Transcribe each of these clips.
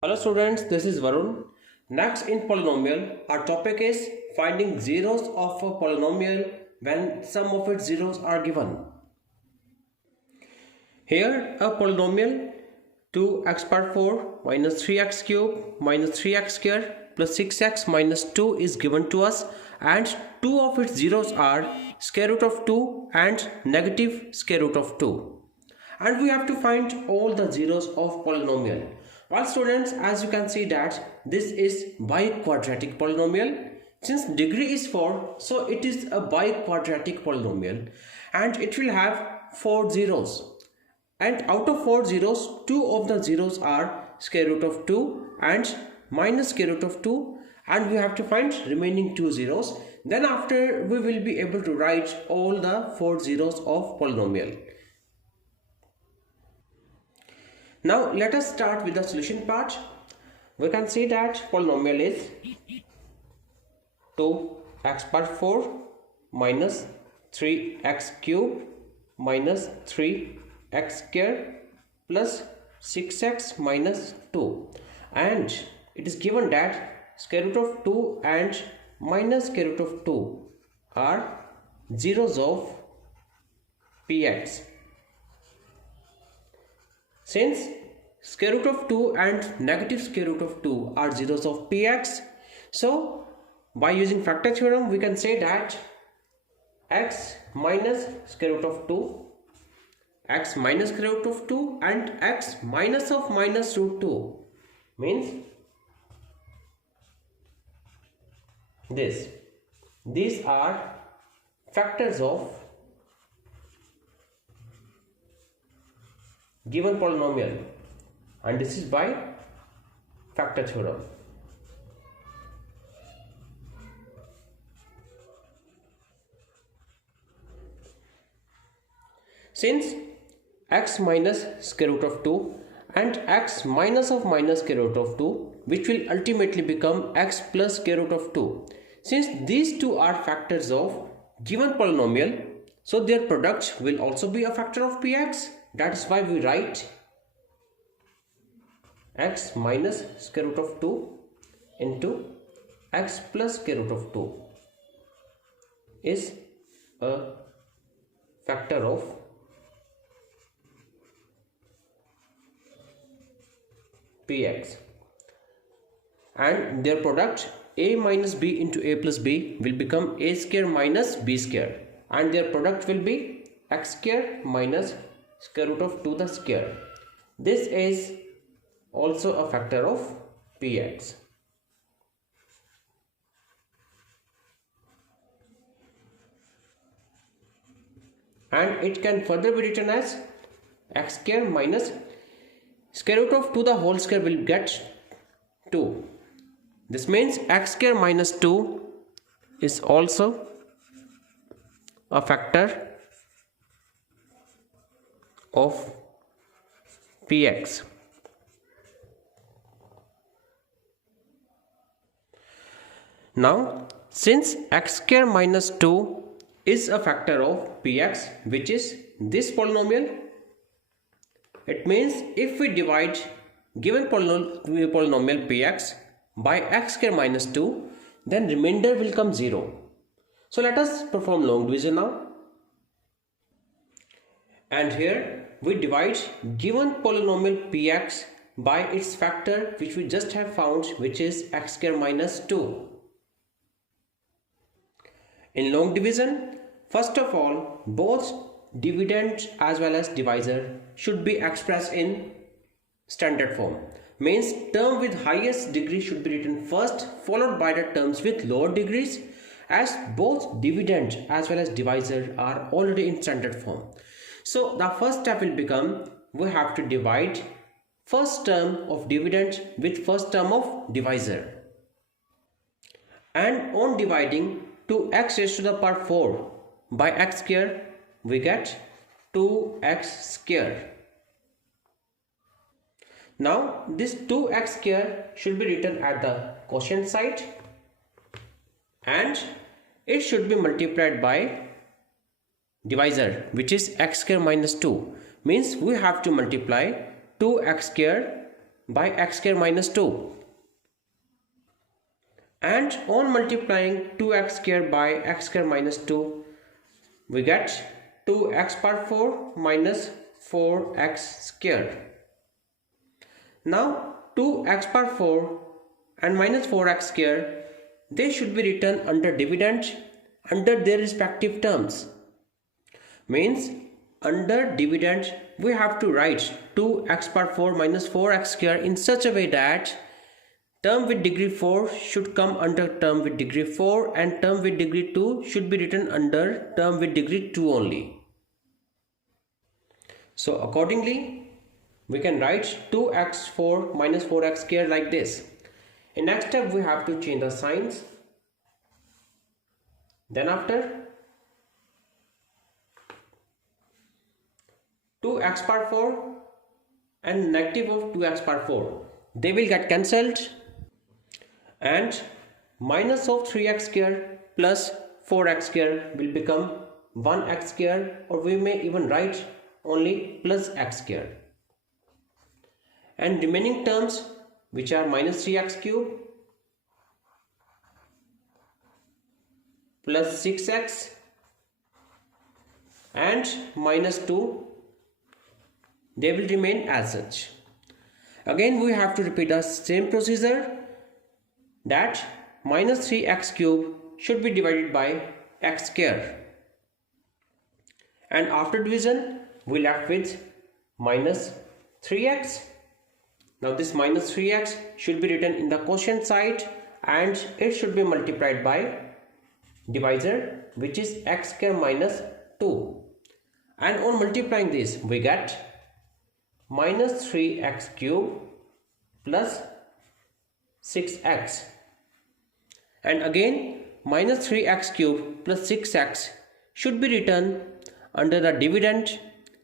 Hello students, this is Varun. Next in polynomial, our topic is finding zeros of a polynomial when some of its zeros are given. Here a polynomial 2x power 4 minus 3x cube minus 3x square plus 6x minus 2 is given to us, and two of its zeros are square root of 2 and negative square root of 2. And we have to find all the zeros of polynomial. Well students, as you can see that this is biquadratic polynomial. Since degree is 4, so it is a biquadratic polynomial and it will have 4 zeros. And out of 4 zeros, 2 of the zeros are square root of 2 and minus square root of 2, and we have to find remaining 2 zeros. Then after we will be able to write all the 4 zeros of polynomial. Now let us start with the solution part. We can see that polynomial is 2x power 4 minus 3x cube minus 3x square plus 6x minus 2, and it is given that square root of 2 and minus square root of 2 are zeros of px. Since square root of 2 and negative square root of 2 are zeros of px, so by using factor theorem we can say that x minus square root of 2, x minus square root of 2 and x minus of minus root 2 means this. These are factors of given polynomial, and this is by factor theorem. Since x minus square root of 2 and x minus of minus square root of 2, which will ultimately become x plus square root of 2, since these two are factors of given polynomial, so their product will also be a factor of px. That is why we write x minus square root of 2 into x plus square root of 2 is a factor of px, and their product a minus b into a plus b will become a square minus b square, and their product will be x square minus square root of 2 the square. This is also a factor of px. And it can further be written as x square minus square root of 2 the whole square will get 2. This means x square minus 2 is also a factor of px. Now, since x square minus 2 is a factor of px, which is this polynomial, it means if we divide given polynomial px by x square minus 2, then remainder will come 0. So let us perform long division now. And here we divide given polynomial px by its factor which we just have found, which is x square minus 2. In long division, first of all, both dividend as well as divisor should be expressed in standard form. Means term with highest degree should be written first, followed by the terms with lower degrees, as both dividend as well as divisor are already in standard form. So the first step will become, we have to divide first term of dividend with first term of divisor. And on dividing 2x raised to the power 4 by x square, we get 2x square. Now this 2x square should be written at the quotient side, and it should be multiplied by divisor, which is x square minus 2. Means we have to multiply 2x square by x square minus 2. And on multiplying 2x square by x square minus 2, we get 2x power 4 minus 4x square. Now 2x power 4 and minus 4x square, they should be written under dividend under their respective terms. Means under dividend we have to write 2x power 4 minus 4x square in such a way that term with degree 4 should come under term with degree 4 and term with degree 2 should be written under term with degree 2 only. So accordingly, we can write 2x4 minus 4x square like this. In next step, we have to change the signs. Then after 2x power 4 and negative of 2x power 4, they will get cancelled, and minus of 3x square plus 4x square will become 1x square, or we may even write only plus x square. And remaining terms, which are minus 3x cube plus 6x and minus 2, they will remain as such. Again we have to repeat the same procedure, that minus 3x cube should be divided by x square, and after division we left with minus 3x. Now this minus 3x should be written in the quotient side and it should be multiplied by divisor, which is x square minus 2, and on multiplying this we get minus 3x cube plus 6x, and again minus 3x cube plus 6x should be written under the dividend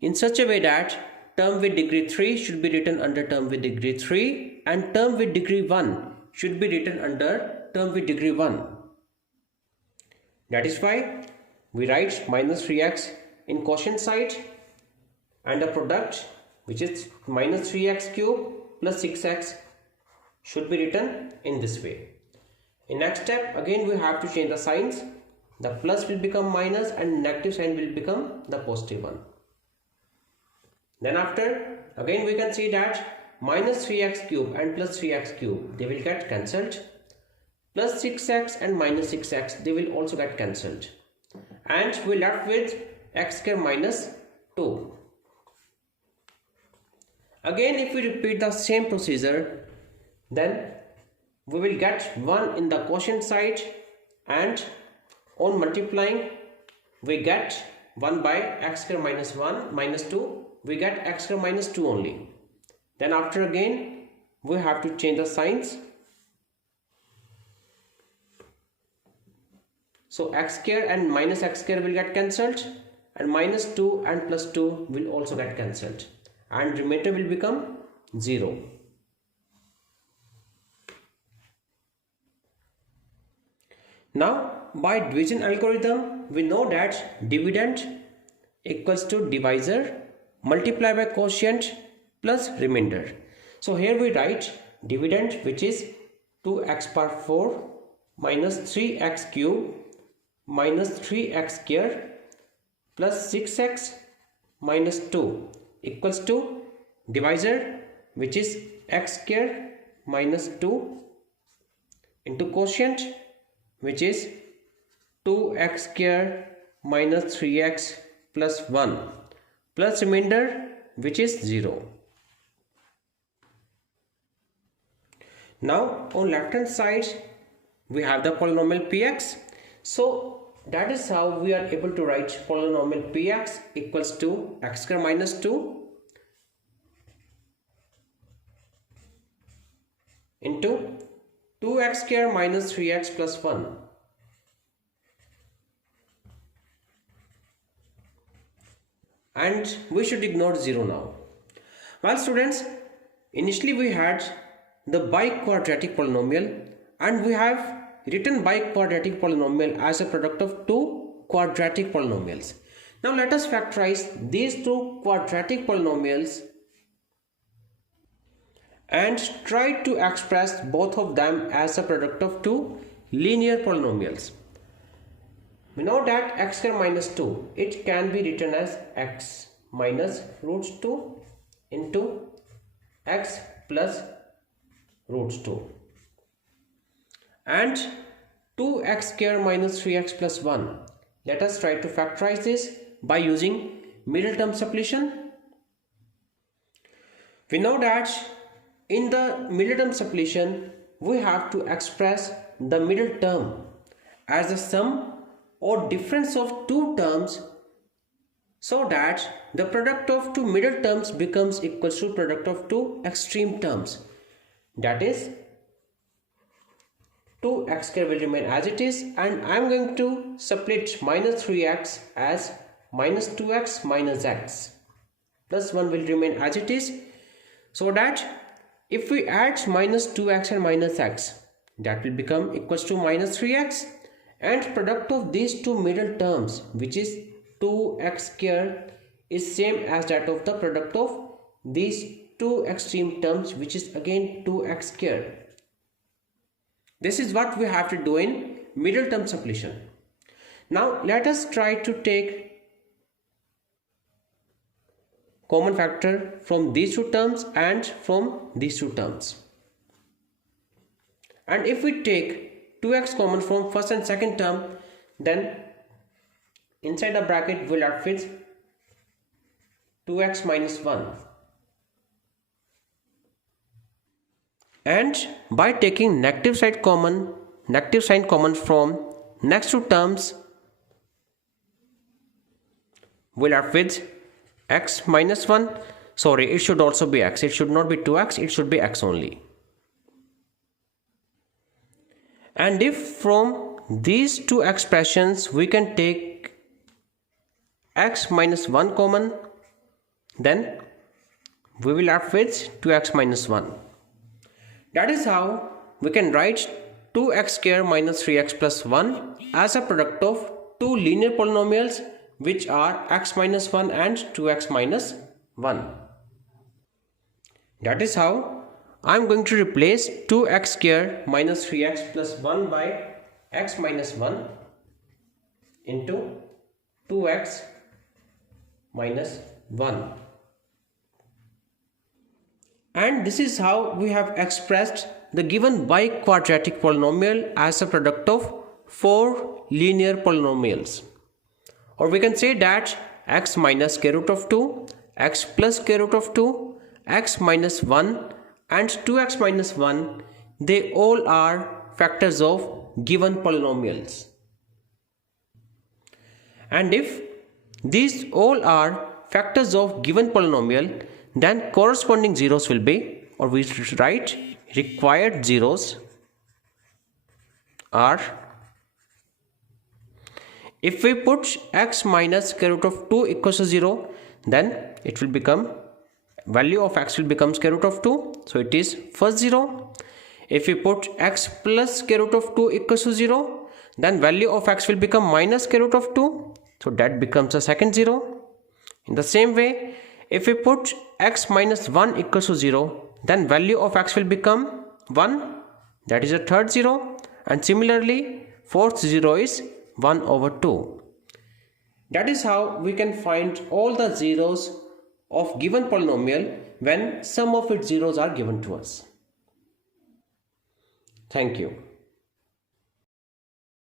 in such a way that term with degree 3 should be written under term with degree 3 and term with degree 1 should be written under term with degree 1. That is why we write minus 3x in quotient side, and the product, which is minus 3x cube plus 6x, should be written in this way. In next step, again we have to change the signs. The plus will become minus and negative sign will become the positive one. Then after, again we can see that minus 3x cube and plus 3x cube, they will get cancelled. Plus 6x and minus 6x, they will also get cancelled. And we left with x square minus 2. Again if we repeat the same procedure, then we will get 1 in the quotient side, and on multiplying we get 1 by x square minus 1 minus 2, we get x square minus 2 only. Then after again we have to change the signs. So x square and minus x square will get cancelled, and minus 2 and plus 2 will also get cancelled, and remainder will become 0. Now by division algorithm we know that dividend equals to divisor multiplied by quotient plus remainder. So here we write dividend, which is 2x power 4 minus 3x cube minus 3x square plus 6x minus 2 equals to divisor, which is x square minus 2 into quotient, which is 2x square minus 3x plus 1 plus remainder, which is 0. Now on left hand side we have the polynomial px. So that is how we are able to write polynomial px equals to x square minus 2 into 2x square minus 3x plus 1 and we should ignore 0 now. Well students, initially we had the biquadratic polynomial, and we have written biquadratic polynomial as a product of two quadratic polynomials. Now let us factorize these two quadratic polynomials and try to express both of them as a product of two linear polynomials. We know that x square minus 2, it can be written as x minus roots 2 into x plus roots 2, and 2x square minus 3x plus 1. Let us try to factorize this by using middle term substitution. We know that in the middle term substitution we have to express the middle term as the sum or difference of two terms, so that the product of two middle terms becomes equal to product of two extreme terms. That is, 2x square will remain as it is, and I am going to split minus 3x as minus 2x minus x, plus 1 will remain as it is, so that if we add minus 2x and minus x, that will become equals to minus 3x, and product of these two middle terms, which is 2x square, is same as that of the product of these two extreme terms, which is again 2x square. This is what we have to do in middle term substitution. Now let us try to take common factor from these two terms and from these two terms. And if we take 2x common from first and second term, then inside the bracket we'll have with 2x minus 1. And by taking negative sign common from next two terms, we'll have with x minus 1. Sorry, it should also be x. It should not be 2x, it should be x only. And if from these two expressions we can take x minus 1 common, then we will have with 2x minus 1. That is how we can write 2x square minus 3x plus 1 as a product of two linear polynomials, which are x minus 1 and 2x minus 1. That is how I am going to replace 2x square minus 3x plus 1 by x minus 1 into 2x minus 1. And this is how we have expressed the given biquadratic polynomial as a product of four linear polynomials. Or we can say that x minus square root of 2, x plus square root of 2, x minus 1 and 2x minus 1, they all are factors of given polynomials. And if these all are factors of given polynomial, then corresponding zeros will be, or we write required zeros are, if we put x minus square root of 2 equals to 0, then it will become, value of x will become square root of 2, so it is first 0. If we put x plus square root of 2 equals to 0, then value of x will become minus square root of 2, so that becomes a second 0. In the same way, if we put x minus 1 equals to 0, then value of x will become 1, that is a third 0, and similarly fourth 0 is 1 over 2. That is how we can find all the zeros of given polynomial when sum of its zeros are given to us. Thank you.